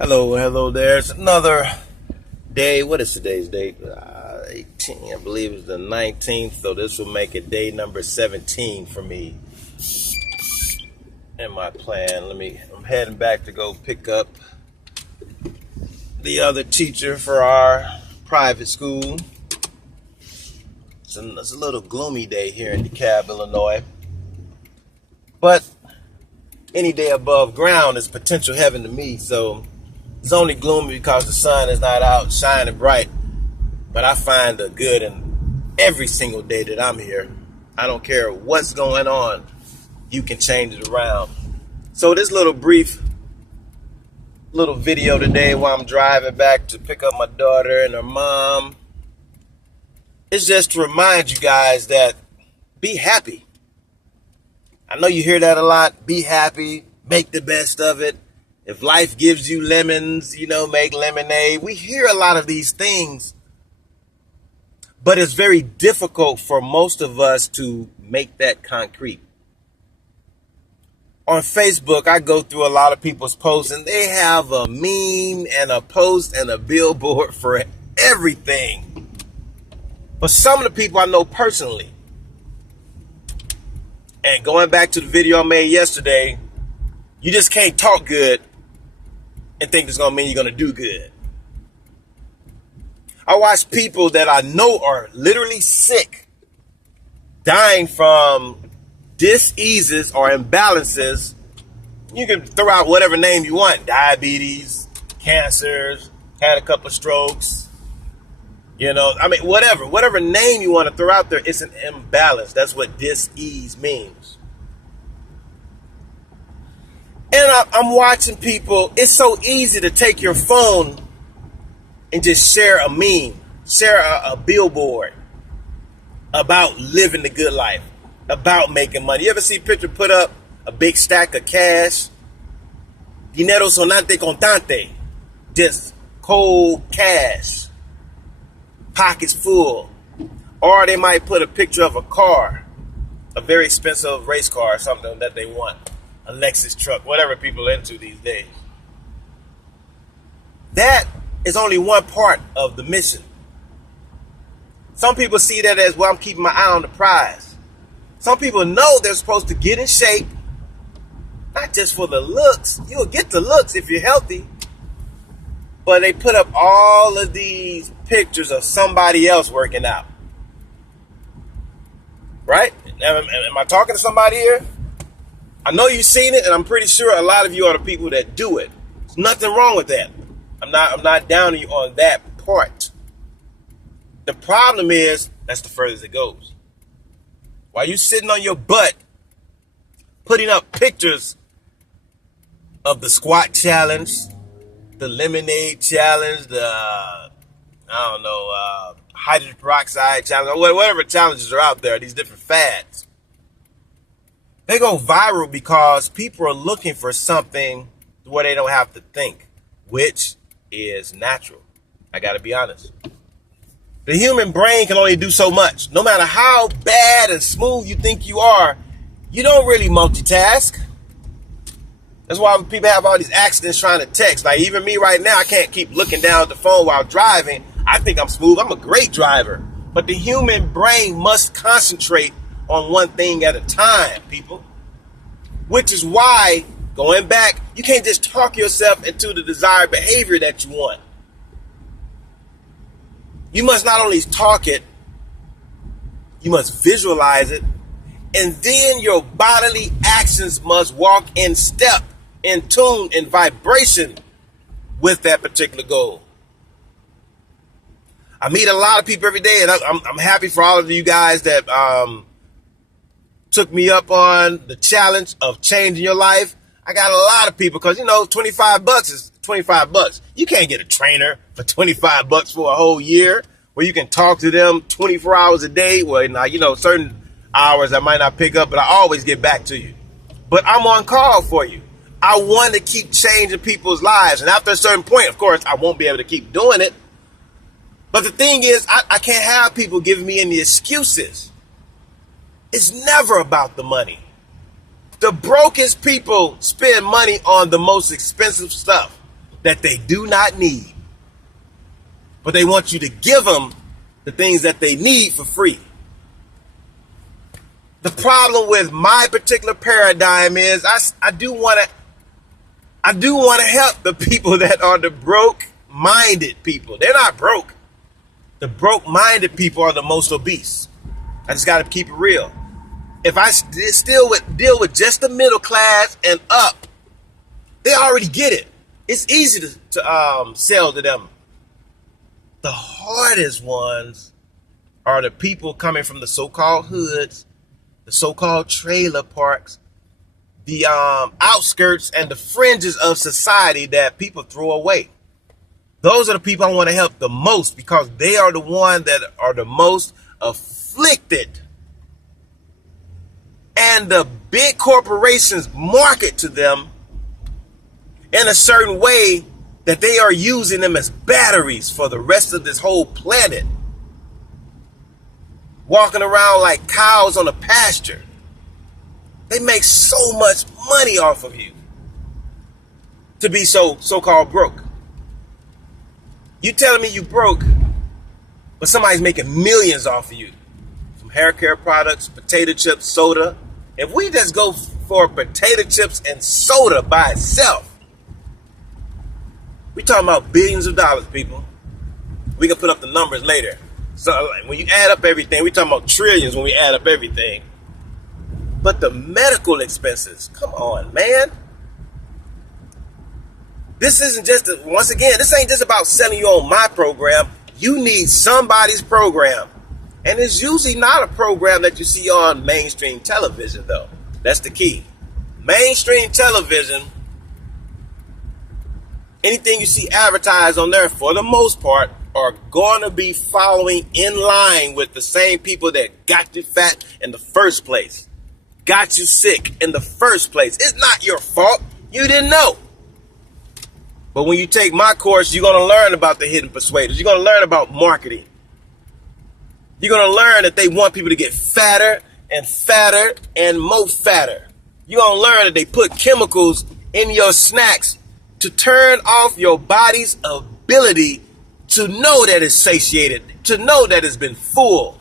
Hello there. It's another day. What is today's date? 18, I believe it's the 19th. So this will make it day number 17 for me in my plan. I'm heading back to go pick up the other teacher for our private school. It's a little gloomy day here in DeKalb, Illinois. But any day above ground is potential heaven to me. So it's only gloomy because the sun is not out shining bright. But I find the good in every single day that I'm here. I don't care what's going on. You can change it around. So this little video today while I'm driving back to pick up my daughter and her mom, it's just to remind you guys that be happy. I know you hear that a lot. Be happy. Make the best of it. If life gives you lemons, make lemonade. We hear a lot of these things, but it's very difficult for most of us to make that concrete. On Facebook, I go through a lot of people's posts, and they have a meme and a post and a billboard for everything. But some of the people I know personally, and going back to the video I made yesterday, you just can't talk good and think it's going to mean you're going to do good. I watch people that I know are literally sick, dying from diseases or imbalances. You can throw out whatever name you want. Diabetes, cancers, had a couple of strokes. Whatever name you want to throw out there, it's an imbalance. That's what disease means. And I'm watching people. It's so easy to take your phone and just share a meme, share a billboard about living the good life, about making money. You ever see a picture put up a big stack of cash? Dinero sonante contante. Just cold cash. Pockets full. Or they might put a picture of a car, a very expensive race car or something that they want. A Lexus truck, whatever people are into these days. That is only one part of the mission. Some people see that as, well, I'm keeping my eye on the prize. Some people know they're supposed to get in shape, not just for the looks. You'll get the looks if you're healthy. But they put up all of these pictures of somebody else working out. Right? Am I talking to somebody here? I know you've seen it, and I'm pretty sure a lot of you are the people that do it. There's nothing wrong with that. I'm not down on you on that part. The problem is, that's the furthest it goes. While you sitting on your butt, putting up pictures of the squat challenge, the lemonade challenge, the hydrogen peroxide challenge, or whatever challenges are out there, these different fads. They go viral because people are looking for something where they don't have to think, which is natural. I got to be honest. The human brain can only do so much. No matter how bad and smooth you think you are, you don't really multitask. That's why people have all these accidents trying to text. Like even me right now, I can't keep looking down at the phone while driving. I think I'm smooth. I'm a great driver. But the human brain must concentrate on one thing at a time, people. Which is why, going back, you can't just talk yourself into the desired behavior that you want. You must not only talk it, you must visualize it, and then your bodily actions must walk in step, in tune, in vibration with that particular goal. I meet a lot of people every day, and I'm happy for all of you guys that took me up on the challenge of changing your life. I got a lot of people because, $25 is $25. You can't get a trainer for $25 for a whole year where you can talk to them 24 hours a day. Well, certain hours I might not pick up, but I always get back to you. But I'm on call for you. I want to keep changing people's lives. And after a certain point, of course, I won't be able to keep doing it. But the thing is, I can't have people giving me any excuses. It's never about the money. The brokest people spend money on the most expensive stuff. that they do not need. But they want you to give them the things that they need for free. The problem with my particular paradigm is I do want to help the people that are the broke-minded people. They're not broke. The broke-minded people are the most obese. I just got to keep it real. If I still would deal with just the middle class and up, they already get it. It's easy to sell to them. The hardest ones are the people coming from the so-called hoods, the so-called trailer parks, the outskirts and the fringes of society that people throw away. Those are the people I want to help the most because they are the ones that are the most afflicted. And the big corporations market to them in a certain way that they are using them as batteries for the rest of this whole planet. Walking around like cows on a pasture. They make so much money off of you to be so-called broke. You telling me you broke, but somebody's making millions off of you. From hair care products, potato chips, soda. If we just go for potato chips and soda by itself, we talking about billions of dollars, people. We can put up the numbers later. So when you add up everything, we talking about trillions when we add up everything. But the medical expenses, come on, man. This isn't just, once again, this ain't just about selling you on my program. You need somebody's program. And it's usually not a program that you see on mainstream television, though. That's the key. Mainstream television, anything you see advertised on there, for the most part, are going to be following in line with the same people that got you fat in the first place. Got you sick in the first place. It's not your fault. You didn't know. But when you take my course, you're going to learn about the hidden persuaders. You're going to learn about marketing. You're going to learn that they want people to get fatter and fatter and more fatter. You're going to learn that they put chemicals in your snacks to turn off your body's ability to know that it's satiated, to know that it's been full,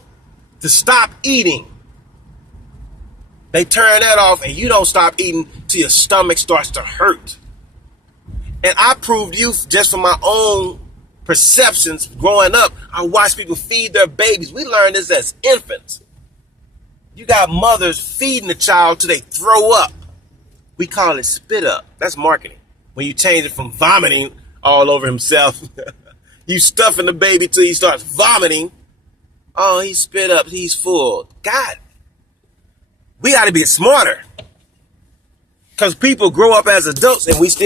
to stop eating. They turn that off and you don't stop eating till your stomach starts to hurt. And I proved you just from my own perceptions growing up. I watched people feed their babies. We learned this as infants. You got mothers feeding the child till they throw up. We call it spit up. That's marketing. When you change it from vomiting all over himself, you stuffing the baby till he starts vomiting. Oh, he spit up. He's full. God, we got to be smarter. Because people grow up as adults and we still